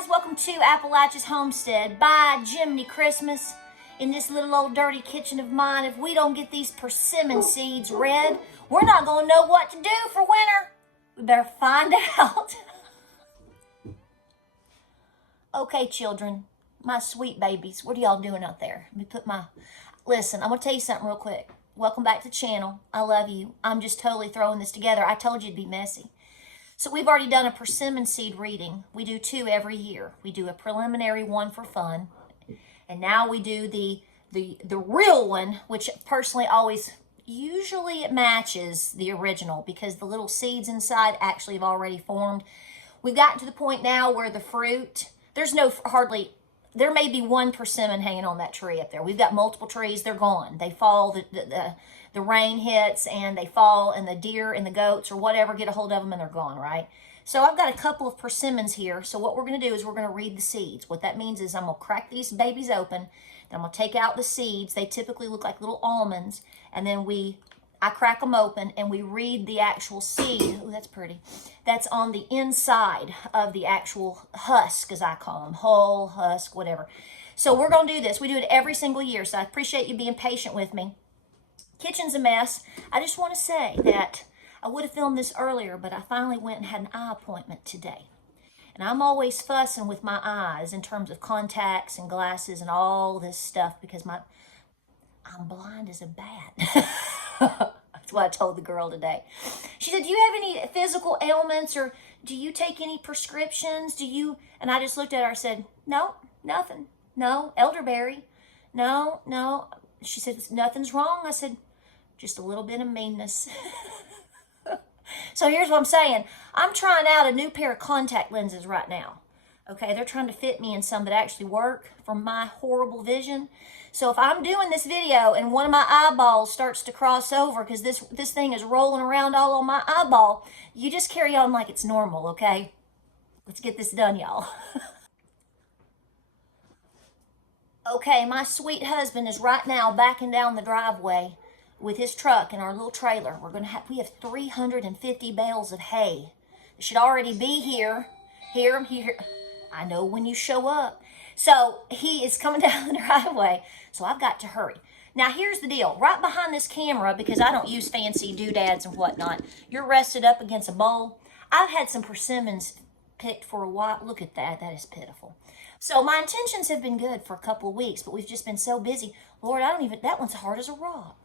guys, welcome to Appalachia's Homestead. By Jiminy Christmas, in this little old dirty kitchen of mine, if we don't get these persimmon seeds red, we're not going to know what to do for winter. We better find out. Okay, children, my sweet babies, what are y'all doing out there? Let me put my... Listen, I'm going to tell you something real quick. Welcome back to the channel. I love you. I'm just totally throwing this together. I told you it'd be messy. So we've already done a persimmon seed reading. We do 2 every year. We do a preliminary one for fun. And now we do the real one, which personally always, usually it matches the original because the little seeds inside actually have already formed. We've gotten to the point now where the fruit, there's no hardly, there may be 1 persimmon hanging on that tree up there. We've got multiple trees, they're gone. They fall, the rain hits and they fall, and the deer and the goats or whatever get a hold of them and they're gone, right? So I've got a couple of persimmons here. So what we're going to do is we're going to read the seeds. What that means is I'm going to crack these babies open, and I'm going to take out the seeds. They typically look like little almonds, and then I crack them open and we read the actual seed. Oh, that's pretty. That's on the inside of the actual husk, as I call them, hull, husk, whatever. So we're going to do this. We do it every single year, so I appreciate you being patient with me. Kitchen's a mess. I just want to say that I would have filmed this earlier, but I finally went and had an eye appointment today. And I'm always fussing with my eyes in terms of contacts and glasses and all this stuff because I'm blind as a bat. That's what I told the girl today. She said, do you have any physical ailments, or do you take any prescriptions? And I just looked at her and said, no, nothing. No, elderberry. No. She said, nothing's wrong. I said, just a little bit of meanness. So here's what I'm saying. I'm trying out a new pair of contact lenses right now. Okay, they're trying to fit me in some that actually work for my horrible vision. So if I'm doing this video and one of my eyeballs starts to cross over because this thing is rolling around all on my eyeball, you just carry on like it's normal, okay? Let's get this done, y'all. Okay, my sweet husband is right now backing down the driveway with his truck and our little trailer. We have 350 bales of hay. It should already be here. Here. I know when you show up. So he is coming down the driveway. So I've got to hurry. Now here's the deal. Right behind this camera, because I don't use fancy doodads and whatnot, you're rested up against a bowl. I've had some persimmons picked for a while. Look at that. That is pitiful. So my intentions have been good for a couple of weeks, but we've just been so busy. Lord, that one's hard as a rock.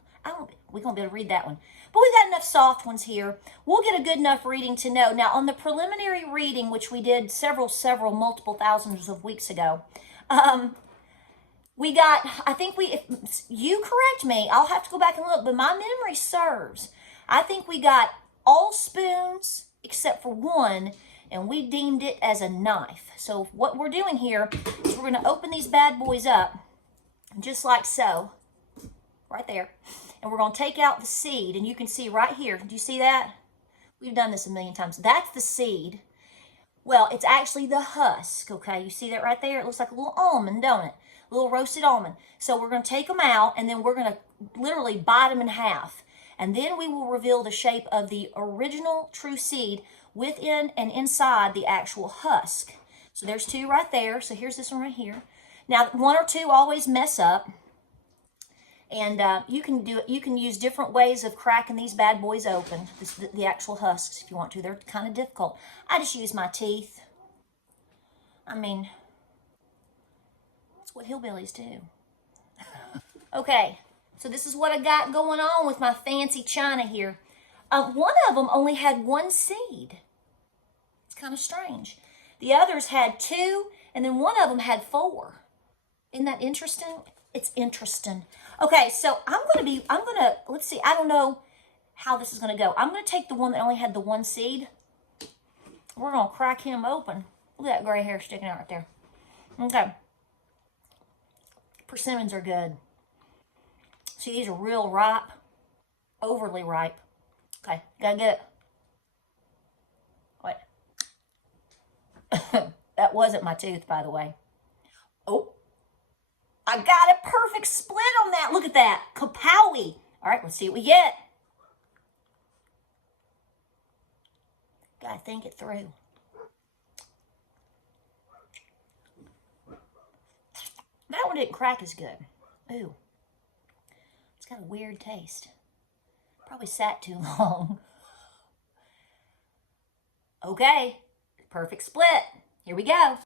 We're going to be able to read that one. But we've got enough soft ones here. We'll get a good enough reading to know. Now, on the preliminary reading, which we did multiple thousands of weeks ago, we got, if you correct me, I'll have to go back and look, but my memory serves. I think we got all spoons except for one, and we deemed it as a knife. So what we're doing here is we're going to open these bad boys up, just like so, right there. And we're going to take out the seed, and you can see right here. Do you see that? We've done this a million times. That's the seed. Well, it's actually the husk, okay? You see that right there? It looks like a little almond, don't it? A little roasted almond. So we're going to take them out, and then we're going to literally bite them in half. And then we will reveal the shape of the original true seed within and inside the actual husk. So there's 2 right there. So here's this one right here. Now, 1 or 2 always mess up. And you can use different ways of cracking these bad boys open, the actual husks, if you want to. They're kind of difficult. I just use my teeth. I mean, that's what hillbillies do. Okay, so this is what I got going on with my fancy china here. One of them only had 1 seed. It's kind of strange. The others had 2, and then one of them had 4. Isn't that interesting? It's interesting. Okay, so let's see, I don't know how this is going to go. I'm going to take the one that only had the 1 seed. We're going to crack him open. Look at that gray hair sticking out right there. Okay. Persimmons are good. See, these are real ripe, overly ripe. Okay, gotta get it. Wait. That wasn't my tooth, by the way. Oh. I got a perfect split on that. Look at that. Kapowie. All right, let's see what we get. Gotta think it through. That one didn't crack as good. Ooh. It's got a weird taste. Probably sat too long. Okay. Perfect split. Here we go.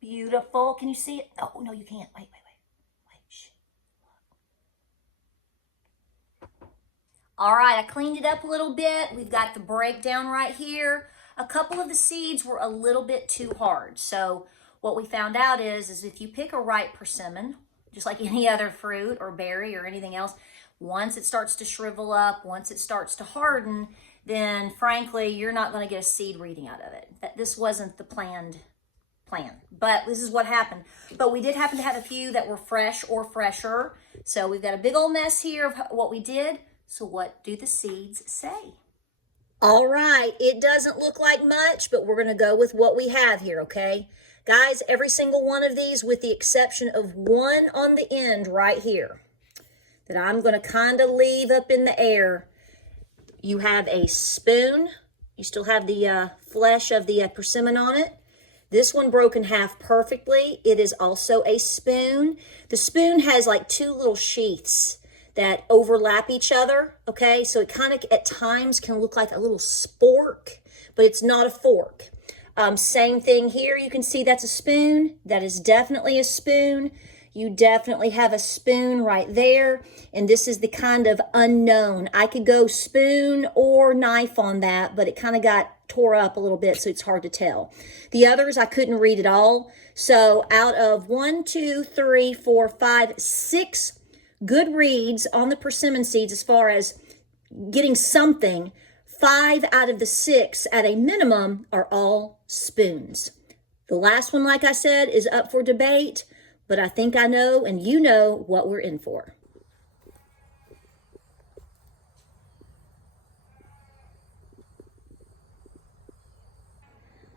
Beautiful. Can you see it? Oh, no, you can't. Wait. Shh. All right, I cleaned it up a little bit. We've got the breakdown right here. A couple of the seeds were a little bit too hard. So what we found out is if you pick a ripe persimmon, just like any other fruit or berry or anything else, once it starts to shrivel up, once it starts to harden, then frankly, you're not going to get a seed reading out of it. This wasn't the plan, but this is what happened. But we did happen to have a few that were fresh or fresher. So we've got a big old mess here of what we did. So what do the seeds say? All right, it doesn't look like much, but we're going to go with what we have here, okay? Guys, every single one of these, with the exception of one on the end right here, that I'm going to kind of leave up in the air. You have a spoon. You still have the flesh of the persimmon on it. This one broke in half perfectly. It is also a spoon. The spoon has like two little sheaths that overlap each other, okay? So it kind of at times can look like a little spork, but it's not a fork. Same thing here. You can see that's a spoon. That is definitely a spoon. You definitely have a spoon right there. And this is the kind of unknown. I could go spoon or knife on that, but it kind of got tore up a little bit, so it's hard to tell. The others, I couldn't read at all. So out of 1, 2, 3, 4, 5, 6 good reads on the persimmon seeds as far as getting something, 5 out of the 6 at a minimum are all spoons. The last one, like I said, is up for debate, but I think I know and you know what we're in for.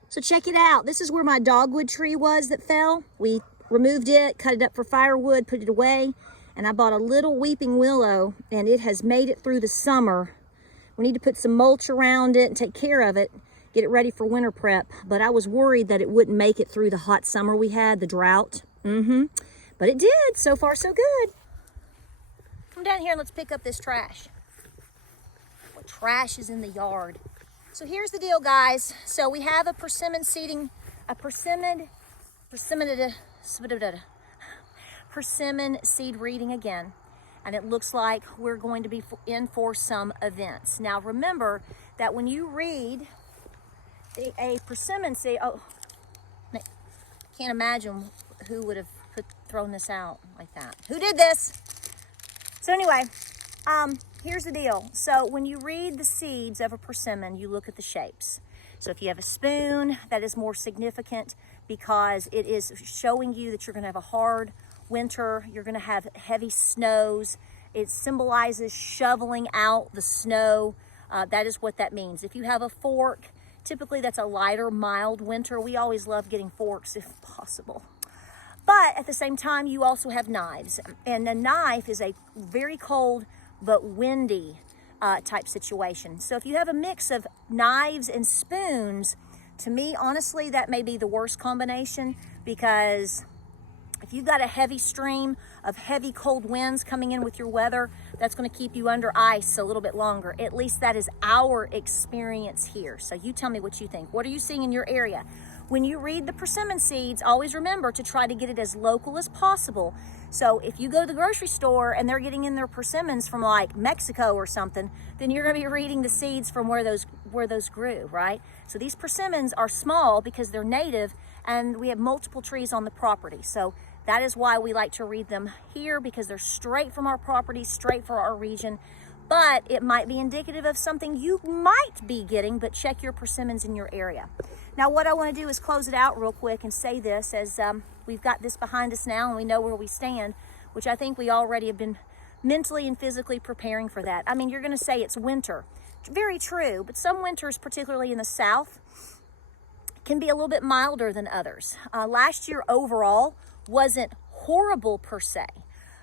So check it out. This is where my dogwood tree was that fell. We removed it, cut it up for firewood, put it away, and I bought a little weeping willow, and it has made it through the summer. We need to put some mulch around it and take care of it, get it ready for winter prep. But I was worried that it wouldn't make it through the hot summer we had, the drought. But it did. So far, so good. Come down here and let's pick up this trash. What trash is in the yard? So here's the deal, guys. So we have a persimmon seed reading again. And it looks like we're going to be in for some events. Now remember that when you read a persimmon seed, I can't imagine who would have thrown this out like that. Who did this? So anyway, here's the deal. So when you read the seeds of a persimmon, you look at the shapes. So if you have a spoon, that is more significant because it is showing you that you're going to have a hard winter. You're going to have heavy snows. It symbolizes shoveling out the snow. That is what that means. If you have a fork, typically that's a lighter, mild winter. We always love getting forks if possible. But at the same time, you also have knives. And a knife is a very cold but windy type situation. So if you have a mix of knives and spoons, to me, honestly, that may be the worst combination, because if you've got a heavy stream of heavy cold winds coming in with your weather, that's going to keep you under ice a little bit longer. At least that is our experience here. So you tell me what you think. What are you seeing in your area? When you read the persimmon seeds, always remember to try to get it as local as possible. So if you go to the grocery store and they're getting in their persimmons from like Mexico or something, then you're going to be reading the seeds from where those grew, right? So these persimmons are small because they're native, and we have multiple trees on the property. So that is why we like to read them here, because they're straight from our property, straight for our region. But it might be indicative of something you might be getting, but check your persimmons in your area. Now what I want to do is close it out real quick and say this, as we've got this behind us now and we know where we stand, which I think we already have been mentally and physically preparing for that. I mean, you're going to say it's winter. very true, but some winters, particularly in the South, can be a little bit milder than others. Last year overall wasn't horrible per se,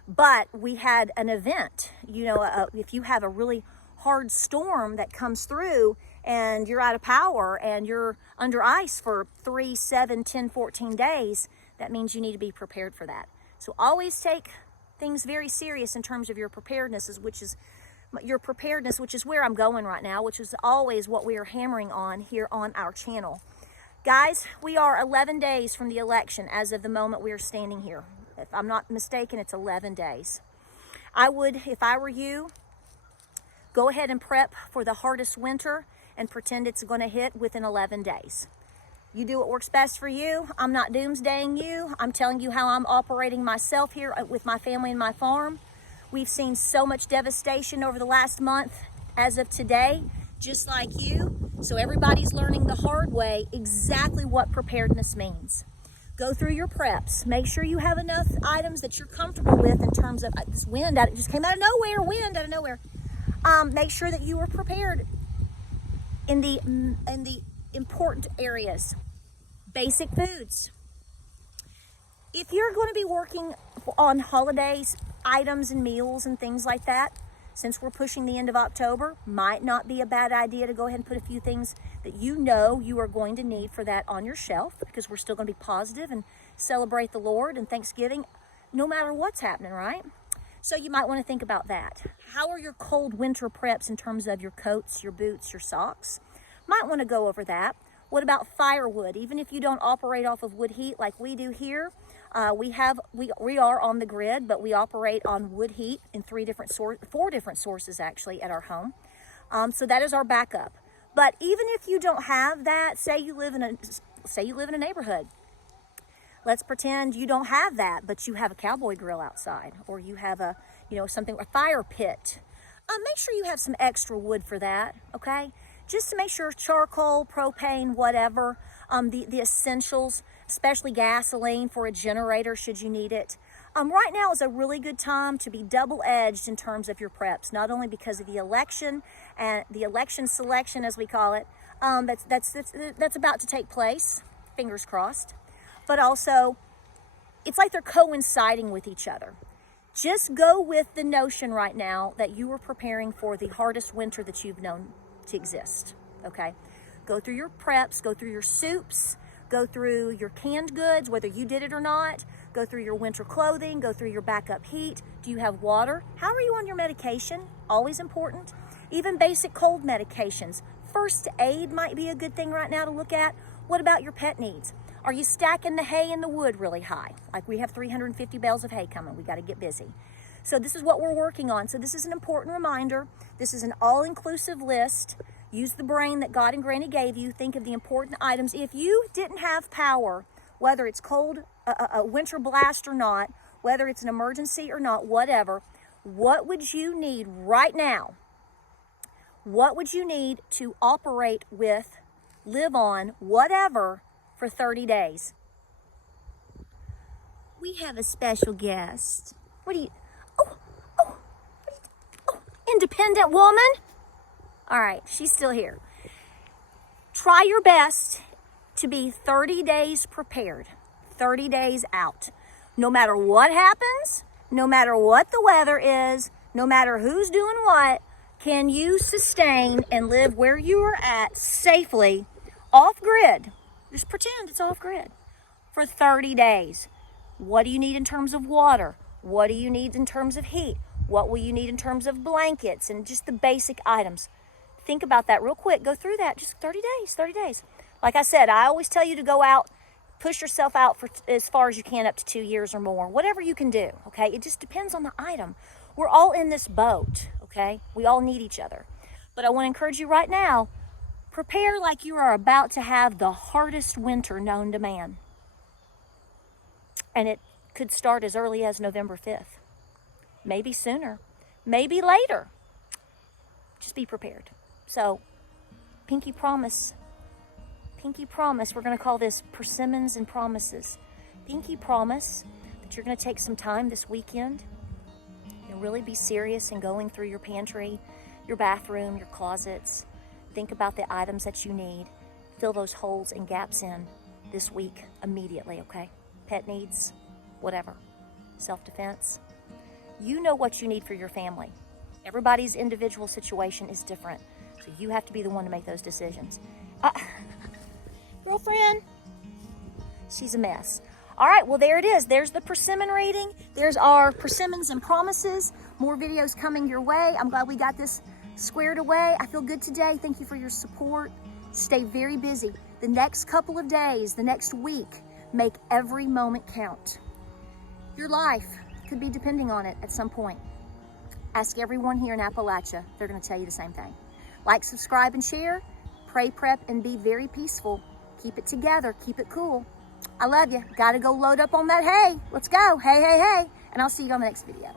but we had an event. You know, if you have a really hard storm that comes through and you're out of power and you're under ice for 3, 7, 10, 14 days, that means you need to be prepared for that. So always take things very serious in terms of your preparedness, which is where I'm going right now, which is always what we are hammering on here on our channel. Guys, we are 11 days from the election as of the moment we are standing here. If I'm not mistaken, it's 11 days. I would, if I were you, go ahead and prep for the hardest winter and pretend it's going to hit within 11 days. You do what works best for you. I'm not doomsdaying you. I'm telling you how I'm operating myself here with my family and my farm. We've seen so much devastation over the last month as of today, just like you. So everybody's learning the hard way exactly what preparedness means. Go through your preps. Make sure you have enough items that you're comfortable with in terms of this wind. It just came out of nowhere, wind out of nowhere. Make sure that you are prepared in the important areas. Basic foods. If you're going to be working on holidays, items and meals and things like that, since we're pushing the end of October, might not be a bad idea to go ahead and put a few things that you know you are going to need for that on your shelf, because we're still going to be positive and celebrate the Lord and Thanksgiving no matter what's happening, right? So you might want to think about that. How are your cold winter preps in terms of your coats, your boots, your socks? Might want to go over that. What about firewood? Even if you don't operate off of wood heat like we do here, we are on the grid, but we operate on wood heat in 4 different sources actually at our home. So that is our backup. But even if you don't have that, say you live in a neighborhood. Let's pretend you don't have that, but you have a cowboy grill outside, or you have a fire pit. Make sure you have some extra wood for that, okay? Just to make sure, charcoal, propane, whatever, the essentials, especially gasoline for a generator should you need it. Right now is a really good time to be double-edged in terms of your preps, not only because of the election and the election selection, as we call it, that's about to take place, fingers crossed, but also it's like they're coinciding with each other. Just go with the notion right now that you are preparing for the hardest winter that you've known to exist, okay? Go through your preps, go through your soups, go through your canned goods, whether you did it or not, go through your winter clothing, go through your backup heat. Do you have water? How are you on your medication? Always important. Even basic cold medications. First aid might be a good thing right now to look at. What about your pet needs? Are you stacking the hay and the wood really high? Like we have 350 bales of hay coming. We got to get busy. So this is what we're working on. So this is an important reminder. This is an all-inclusive list. Use the brain that God and Granny gave you. Think of the important items. If you didn't have power, whether it's cold, a winter blast or not, whether it's an emergency or not, whatever, what would you need right now? What would you need to operate with, live on, whatever, for 30 days? We have a special guest. What do you... Independent woman? All right, she's still here. Try your best to be 30 days prepared, 30 days out. No matter what happens, no matter what the weather is, no matter who's doing what, can you sustain and live where you are at safely, off grid? Just pretend it's off grid for 30 days. What do you need in terms of water? What do you need in terms of heat? What will you need in terms of blankets and just the basic items? Think about that real quick. Go through that. Just 30 days. Like I said, I always tell you to go out, push yourself out for as far as you can, up to 2 years or more. Whatever you can do, okay? It just depends on the item. We're all in this boat, okay? We all need each other. But I want to encourage you right now, prepare like you are about to have the hardest winter known to man. And it could start as early as November 5th. Maybe sooner, maybe later. Just be prepared. So, pinky promise. We're going to call this persimmons and promises. Pinky promise that you're going to take some time this weekend and really be serious in going through your pantry, your bathroom, your closets. Think about the items that you need. Fill those holes and gaps in this week immediately, okay? Pet needs, whatever. Self-defense. You know what you need for your family. Everybody's individual situation is different, so you have to be the one to make those decisions. Girlfriend, she's a mess. All right, well, there it is. There's the persimmon reading. There's our persimmons and promises. More videos coming your way. I'm glad we got this squared away. I feel good today. Thank you for your support. Stay very busy. The next couple of days, the next week, make every moment count. Your life could be depending on it at some point. Ask everyone here in Appalachia. They're going to tell you the same thing. Like, subscribe, and share. Pray, prep, and be very peaceful. Keep it together. Keep it cool. I love you. Got to go load up on that hay. Let's go. Hey, hey, hey. And I'll see you on the next video.